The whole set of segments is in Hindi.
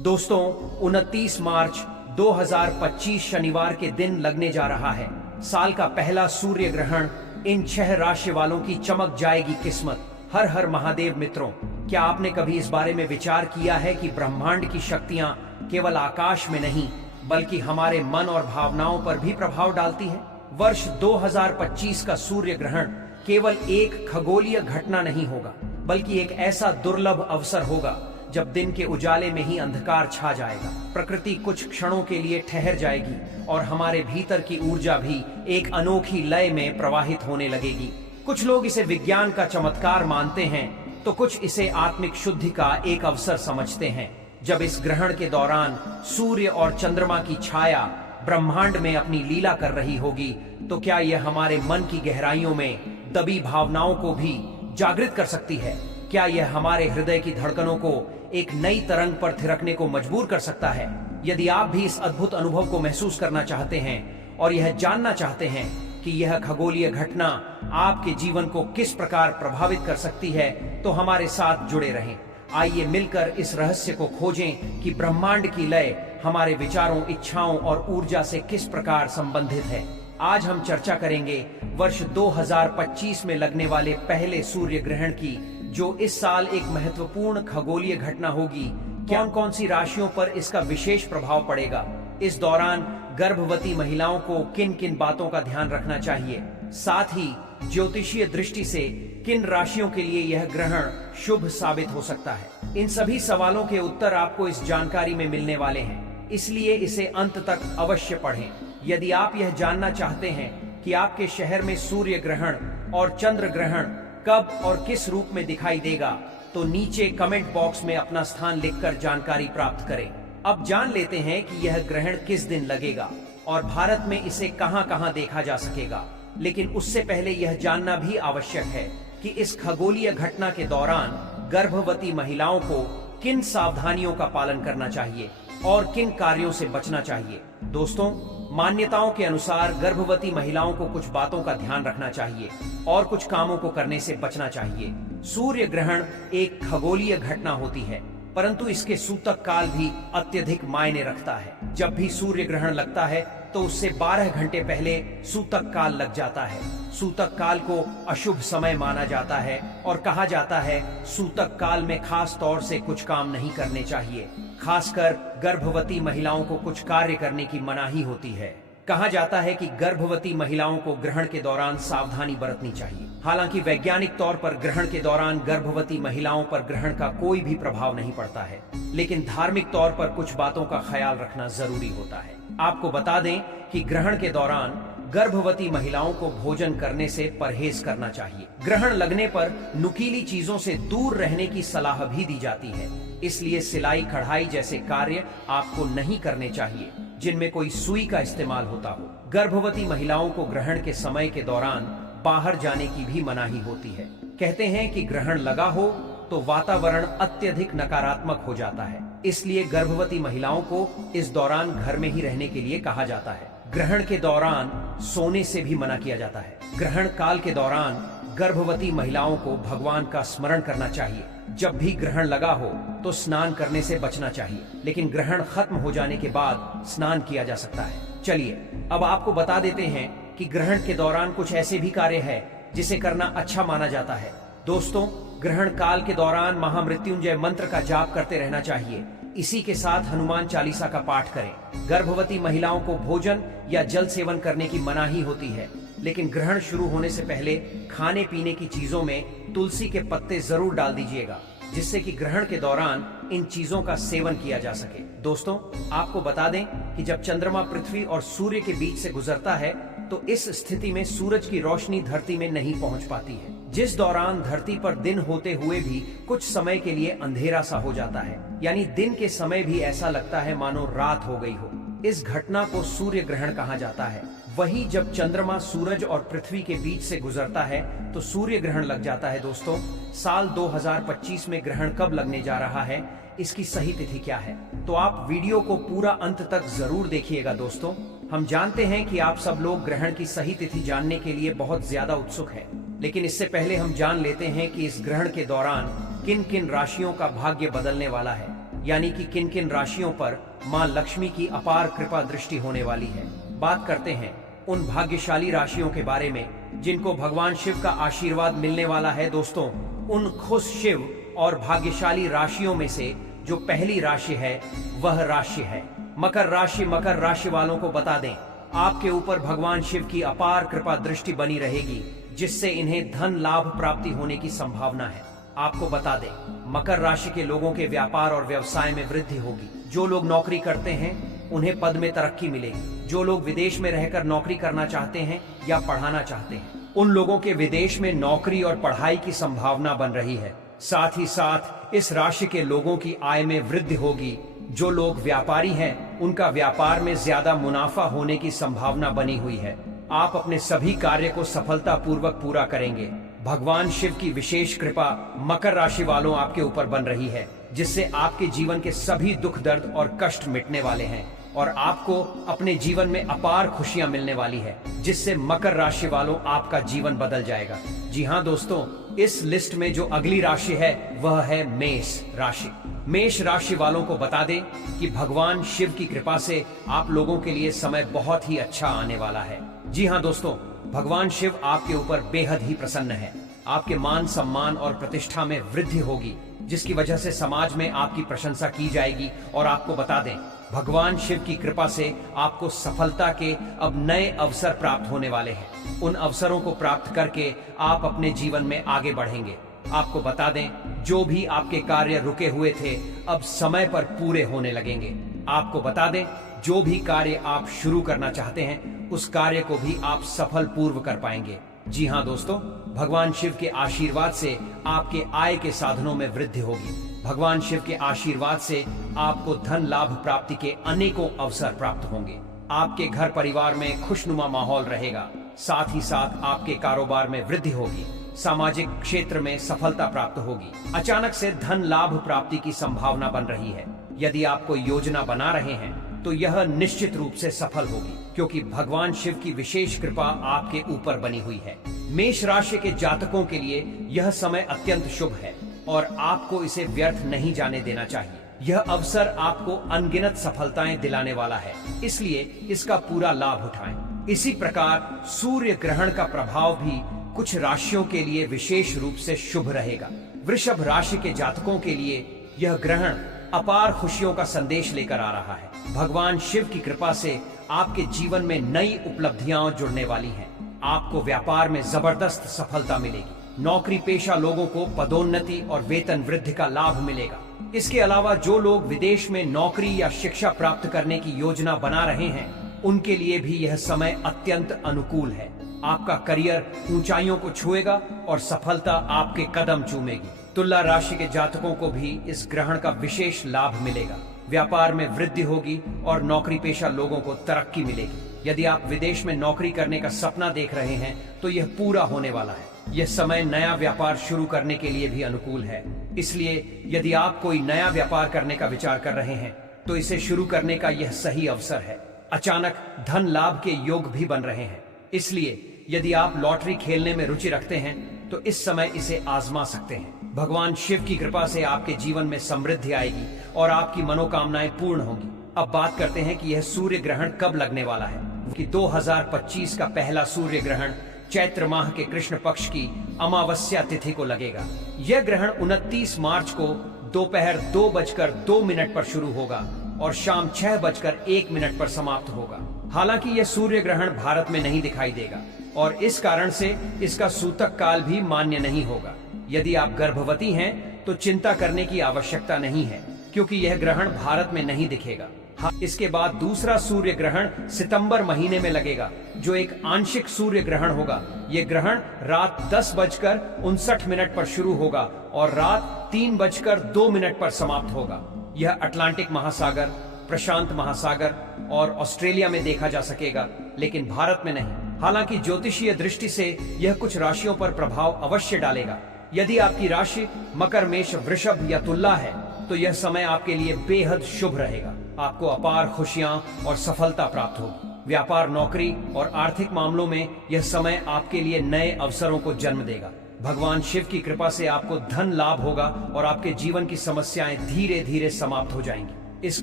दोस्तों 29 मार्च 2025 शनिवार के दिन लगने जा रहा है। साल का पहला सूर्य ग्रहण। इन 6 राशि वालों की चमक जाएगी किस्मत। हर हर महादेव मित्रों, क्या आपने कभी इस बारे में विचार किया है कि ब्रह्मांड की शक्तियां केवल आकाश में नहीं बल्कि हमारे मन और भावनाओं पर भी प्रभाव डालती है। वर्ष 2025 का सूर्य ग्रहण केवल एक खगोलीय घटना नहीं होगा बल्कि एक ऐसा दुर्लभ अवसर होगा जब दिन के उजाले में ही अंधकार छा जाएगा, प्रकृति कुछ क्षणों के लिए ठहर जाएगी और हमारे भीतर की ऊर्जा भी एक अनोखी लय में प्रवाहित होने लगेगी। कुछ लोग इसे विज्ञान का चमत्कार मानते हैं तो कुछ इसे आत्मिक शुद्धि का एक अवसर समझते हैं। जब इस ग्रहण के दौरान सूर्य और चंद्रमा की छाया ब्रह्मांड में अपनी लीला कर रही होगी तो क्या यह हमारे मन की गहराइयों में दबी भावनाओं को भी जागृत कर सकती है? क्या यह हमारे हृदय की धड़कनों को एक नई तरंग पर थिरकने को मजबूर कर सकता है? यदि आप भी इस अद्भुत अनुभव को महसूस करना चाहते हैं और यह जानना चाहते हैं कि यह खगोलीय घटना आपके जीवन को किस प्रकार प्रभावित कर सकती है, तो हमारे साथ जुड़े रहें। आइए मिलकर इस रहस्य को खोजें कि ब्रह्मांड की लय हमारे विचारों, इच्छाओं और ऊर्जा से किस प्रकार संबंधित है। आज हम चर्चा करेंगे वर्ष 2025 में लगने वाले पहले सूर्य ग्रहण की, जो इस साल एक महत्वपूर्ण खगोलीय घटना होगी। कौन कौन सी राशियों पर इसका विशेष प्रभाव पड़ेगा? इस दौरान गर्भवती महिलाओं को किन किन बातों का ध्यान रखना चाहिए? साथ ही ज्योतिषीय दृष्टि से किन राशियों के लिए यह ग्रहण शुभ साबित हो सकता है? इन सभी सवालों के उत्तर आपको इस जानकारी में मिलने वाले हैं, इसलिए इसे अंत तक अवश्य पढ़ें। यदि आप यह जानना चाहते हैं कि आपके शहर में सूर्य ग्रहण और चंद्र ग्रहण कब और किस रूप में दिखाई देगा, तो नीचे कमेंट बॉक्स में अपना स्थान लिखकर जानकारी प्राप्त करें। अब जान लेते हैं कि यह ग्रहण किस दिन लगेगा और भारत में इसे कहां-कहां देखा जा सकेगा। लेकिन उससे पहले यह जानना भी आवश्यक है कि इस खगोलीय घटना के दौरान गर्भवती महिलाओं को किन सावधानियों का पालन करना चाहिए और किन कार्यों से बचना चाहिए। दोस्तों, मान्यताओं के अनुसार गर्भवती महिलाओं को कुछ बातों का ध्यान रखना चाहिए और कुछ कामों को करने से बचना चाहिए। सूर्य ग्रहण एक खगोलीय घटना होती है, परंतु इसके सूतक काल भी अत्यधिक मायने रखता है। जब भी सूर्य ग्रहण लगता है तो उससे 12 घंटे पहले सूतक काल लग जाता है। सूतक काल को अशुभ समय माना जाता है और कहा जाता है सूतक काल में खास तौर से कुछ काम नहीं करने चाहिए। खासकर गर्भवती महिलाओं को कुछ कार्य करने की मनाही होती है। कहा जाता है कि गर्भवती महिलाओं को ग्रहण के दौरान सावधानी बरतनी चाहिए। हालांकि वैज्ञानिक तौर पर ग्रहण के दौरान गर्भवती महिलाओं पर ग्रहण का कोई भी प्रभाव नहीं पड़ता है, लेकिन धार्मिक तौर पर कुछ बातों का ख्याल रखना जरूरी होता है। आपको बता दें कि ग्रहण के दौरान गर्भवती महिलाओं को भोजन करने से परहेज करना चाहिए। ग्रहण लगने पर नुकीली चीजों से दूर रहने की सलाह भी दी जाती है, इसलिए सिलाई कढ़ाई जैसे कार्य आपको नहीं करने चाहिए जिनमें कोई सुई का इस्तेमाल होता हो। गर्भवती महिलाओं को ग्रहण के समय के दौरान बाहर जाने की भी मनाही होती है। कहते हैं कि ग्रहण लगा हो तो वातावरण अत्यधिक नकारात्मक हो जाता है, इसलिए गर्भवती महिलाओं को इस दौरान घर में ही रहने के लिए कहा जाता है। ग्रहण के दौरान सोने से भी मना किया जाता है। ग्रहण काल के दौरान गर्भवती महिलाओं को भगवान का स्मरण करना चाहिए। जब भी ग्रहण लगा हो तो स्नान करने से बचना चाहिए, लेकिन ग्रहण खत्म हो जाने के बाद स्नान किया जा सकता है। चलिए अब आपको बता देते हैं कि ग्रहण के दौरान कुछ ऐसे भी कार्य है जिसे करना अच्छा माना जाता है। दोस्तों, ग्रहण काल के दौरान महामृत्युंजय मंत्र का जाप करते रहना चाहिए। इसी के साथ हनुमान चालीसा का पाठ करें। गर्भवती महिलाओं को भोजन या जल सेवन करने की मनाही होती है, लेकिन ग्रहण शुरू होने से पहले खाने पीने की चीजों में तुलसी के पत्ते जरूर डाल दीजिएगा, जिससे कि ग्रहण के दौरान इन चीजों का सेवन किया जा सके। दोस्तों, आपको बता दें कि जब चंद्रमा पृथ्वी और सूर्य के बीच से गुजरता है तो इस स्थिति में सूरज की रोशनी धरती में नहीं पहुंच पाती है, जिस दौरान धरती पर दिन होते हुए भी कुछ समय के लिए अंधेरा सा हो जाता है। यानी दिन के समय भी ऐसा लगता है मानो रात हो गई हो। इस घटना को सूर्य ग्रहण कहा जाता है। वहीं जब चंद्रमा सूरज और पृथ्वी के बीच से गुजरता है तो सूर्य ग्रहण लग जाता है। दोस्तों, साल 2025 में ग्रहण कब लगने जा रहा है, इसकी सही तिथि क्या है, तो आप वीडियो को पूरा अंत तक जरूर देखिएगा। दोस्तों, हम जानते हैं कि आप सब लोग ग्रहण की सही तिथि जानने के लिए बहुत ज्यादा उत्सुक हैं, लेकिन इससे पहले हम जान लेते हैं कि इस ग्रहण के दौरान किन किन राशियों का भाग्य बदलने वाला है। यानी कि किन किन राशियों पर मां लक्ष्मी की अपार कृपा दृष्टि होने वाली है। बात करते हैं उन भाग्यशाली राशियों के बारे में जिनको भगवान शिव का आशीर्वाद मिलने वाला है। दोस्तों, उन खुश शिव और भाग्यशाली राशियों में से जो पहली राशि है वह राशि है मकर राशि। मकर राशि वालों को बता दें, आपके ऊपर भगवान शिव की अपार कृपा दृष्टि बनी रहेगी, जिससे इन्हें धन लाभ प्राप्ति होने की संभावना है। आपको बता दें, मकर राशि के लोगों के व्यापार और व्यवसाय में वृद्धि होगी। जो लोग नौकरी करते हैं उन्हें पद में तरक्की मिलेगी। जो लोग विदेश में रहकर नौकरी करना चाहते हैं या पढ़ाना चाहते हैं, उन लोगों के विदेश में नौकरी और पढ़ाई की संभावना बन रही है। साथ ही साथ इस राशि के लोगों की आय में वृद्धि होगी। जो लोग व्यापारी हैं, उनका व्यापार में ज्यादा मुनाफा होने की संभावना बनी हुई है। आप अपने सभी कार्य को सफलता पूर्वक पूरा करेंगे। भगवान शिव की विशेष कृपा मकर राशि वालों आपके ऊपर बन रही है, जिससे आपके जीवन के सभी दुख दर्द और कष्ट मिटने वाले हैं और आपको अपने जीवन में अपार खुशियां मिलने वाली है, जिससे मकर राशि वालों आपका जीवन बदल जाएगा। जी हाँ दोस्तों, इस लिस्ट में जो अगली राशि है वह है मेष राशि। मेष राशि वालों को बता दें कि भगवान शिव की कृपा से आप लोगों के लिए समय बहुत ही अच्छा आने वाला है। जी हाँ दोस्तों, भगवान शिव आपके ऊपर बेहद ही प्रसन्न है। आपके मान सम्मान और प्रतिष्ठा में वृद्धि होगी, जिसकी वजह से समाज में आपकी प्रशंसा की जाएगी। और आपको बता दें, भगवान शिव की कृपा से आपको सफलता के अब नए अवसर प्राप्त होने वाले हैं। उन अवसरों को प्राप्त करके आप अपने जीवन में आगे बढ़ेंगे। आपको बता दें, जो भी आपके कार्य रुके हुए थे अब समय पर पूरे होने लगेंगे। आपको बता दें, जो भी कार्य आप शुरू करना चाहते हैं उस कार्य को भी आप सफल पूर्व कर पाएंगे। जी हाँ दोस्तों, भगवान शिव के आशीर्वाद से आपके आय के साधनों में वृद्धि होगी। भगवान शिव के आशीर्वाद से आपको धन लाभ प्राप्ति के अनेकों अवसर प्राप्त होंगे। आपके घर परिवार में खुशनुमा माहौल रहेगा। साथ ही साथ आपके कारोबार में वृद्धि होगी। सामाजिक क्षेत्र में सफलता प्राप्त होगी। अचानक से धन लाभ प्राप्ति की संभावना बन रही है। यदि आप कोई योजना बना रहे हैं तो यह निश्चित रूप से सफल होगी, क्योंकि भगवान शिव की विशेष कृपा आपके ऊपर बनी हुई है। मेष राशि के जातकों के लिए यह समय अत्यंत शुभ है और आपको इसे व्यर्थ नहीं जाने देना चाहिए। यह अवसर आपको अनगिनत सफलताएं दिलाने वाला है, इसलिए इसका पूरा लाभ उठाएं। इसी प्रकार सूर्य ग्रहण का प्रभाव भी कुछ राशियों के लिए विशेष रूप से शुभ रहेगा। वृषभ राशि के जातकों के लिए यह ग्रहण अपार खुशियों का संदेश लेकर आ रहा है। भगवान शिव की कृपा से आपके जीवन में नई उपलब्धियां जुड़ने वाली हैं। आपको व्यापार में जबरदस्त सफलता मिलेगी। नौकरी पेशा लोगों को पदोन्नति और वेतन वृद्धि का लाभ मिलेगा। इसके अलावा जो लोग विदेश में नौकरी या शिक्षा प्राप्त करने की योजना बना रहे हैं, उनके लिए भी यह समय अत्यंत अनुकूल है। आपका करियर ऊंचाइयों को छुएगा और सफलता आपके कदम चूमेगी। तुला राशि के जातकों को भी इस ग्रहण का विशेष लाभ मिलेगा। व्यापार में वृद्धि होगी और नौकरी पेशा लोगों को तरक्की मिलेगी। यदि आप विदेश में नौकरी करने का सपना देख रहे हैं तो यह पूरा होने वाला है। यह समय नया व्यापार शुरू करने के लिए भी अनुकूल है। इसलिए यदि आप कोई नया व्यापार करने का विचार कर रहे हैं तो इसे शुरू करने का यह सही अवसर है। अचानक धन लाभ के योग भी बन रहे हैं, इसलिए यदि आप लॉटरी खेलने में रुचि रखते हैं तो इस समय इसे आजमा सकते हैं। भगवान शिव की कृपा से आपके जीवन में समृद्धि आएगी और आपकी मनोकामनाएं पूर्ण होंगी। अब बात करते हैं कि यह सूर्य ग्रहण कब लगने वाला है। कि 2025 का पहला सूर्य ग्रहण चैत्र माह के कृष्ण पक्ष की अमावस्या तिथि को लगेगा। यह ग्रहण 29 मार्च को दोपहर 2:02 पर शुरू होगा और शाम 6:01 पर समाप्त होगा। हालांकि यह सूर्य ग्रहण भारत में नहीं दिखाई देगा और इस कारण से इसका सूतक काल भी मान्य नहीं होगा। यदि आप गर्भवती हैं तो चिंता करने की आवश्यकता नहीं है, क्योंकि यह ग्रहण भारत में नहीं दिखेगा। हाँ, इसके बाद दूसरा सूर्य ग्रहण सितंबर महीने में लगेगा, जो एक आंशिक सूर्य ग्रहण होगा। यह ग्रहण रात 10:59 पर शुरू होगा और रात 3:02 पर समाप्त होगा। यह अटलांटिक महासागर, प्रशांत महासागर और ऑस्ट्रेलिया में देखा जा सकेगा, लेकिन भारत में नहीं। हालांकि ज्योतिषीय दृष्टि से यह कुछ राशियों पर प्रभाव अवश्य डालेगा। यदि आपकी राशि मकर, मेष, वृषभ या तुला है तो यह समय आपके लिए बेहद शुभ रहेगा। आपको अपार खुशियां और सफलता प्राप्त होगी। व्यापार, नौकरी और आर्थिक मामलों में यह समय आपके लिए नए अवसरों को जन्म देगा। भगवान शिव की कृपा से आपको धन लाभ होगा और आपके जीवन की समस्याएं धीरे धीरे समाप्त हो जाएंगी। इस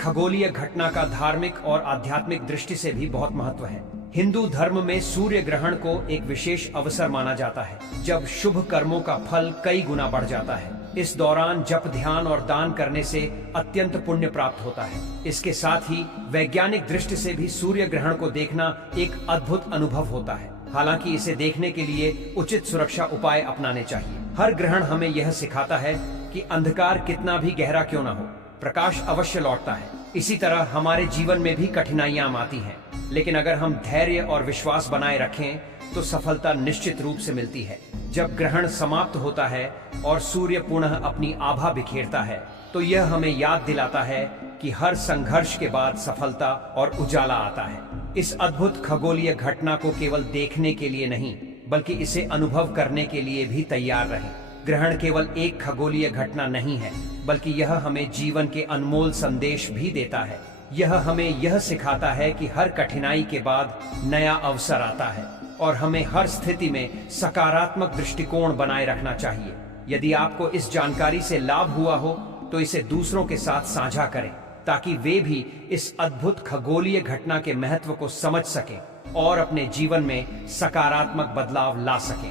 खगोलीय घटना का धार्मिक और आध्यात्मिक दृष्टि से भी बहुत महत्व है। हिंदू धर्म में सूर्य ग्रहण को एक विशेष अवसर माना जाता है, जब शुभ कर्मों का फल कई गुना बढ़ जाता है। इस दौरान जप, ध्यान और दान करने से अत्यंत पुण्य प्राप्त होता है। इसके साथ ही वैज्ञानिक दृष्टि से भी सूर्य ग्रहण को देखना एक अद्भुत अनुभव होता है। हालांकि इसे देखने के लिए उचित सुरक्षा उपाय अपनाने चाहिए। हर ग्रहण हमें यह सिखाता है कि अंधकार कितना भी गहरा क्यों न हो, प्रकाश अवश्य लौटता है। इसी तरह हमारे जीवन में भी कठिनाइयां आती हैं, लेकिन अगर हम धैर्य और विश्वास बनाए रखें तो सफलता निश्चित रूप से मिलती है। जब ग्रहण समाप्त होता है और सूर्य पुनः अपनी आभा बिखेरता है, तो यह हमें याद दिलाता है कि हर संघर्ष के बाद सफलता और उजाला आता है। इस अद्भुत खगोलीय घटना को केवल देखने के लिए नहीं, बल्कि इसे अनुभव करने के लिए भी तैयार रहें। ग्रहण केवल एक खगोलीय घटना नहीं है, बल्कि यह हमें जीवन के अनमोल संदेश भी देता है। यह हमें यह सिखाता है कि हर कठिनाई के बाद नया अवसर आता है और हमें हर स्थिति में सकारात्मक दृष्टिकोण बनाए रखना चाहिए। यदि आपको इस जानकारी से लाभ हुआ हो तो इसे दूसरों के साथ साझा करें, ताकि वे भी इस अद्भुत खगोलीय घटना के महत्व को समझ सकें और अपने जीवन में सकारात्मक बदलाव ला सकें।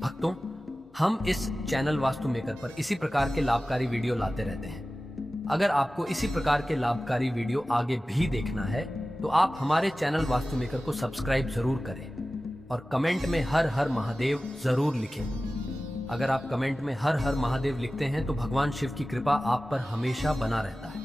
भक्तों, हम इस चैनल वास्तु मेकर पर इसी प्रकार के लाभकारी वीडियो लाते रहते हैं। अगर आपको इसी प्रकार के लाभकारी वीडियो आगे भी देखना है तो आप हमारे चैनल वास्तु मेकर को सब्सक्राइब जरूर करें और कमेंट में हर हर महादेव जरूर लिखें। अगर आप कमेंट में हर हर महादेव लिखते हैं तो भगवान शिव की कृपा आप पर हमेशा बना रहता है।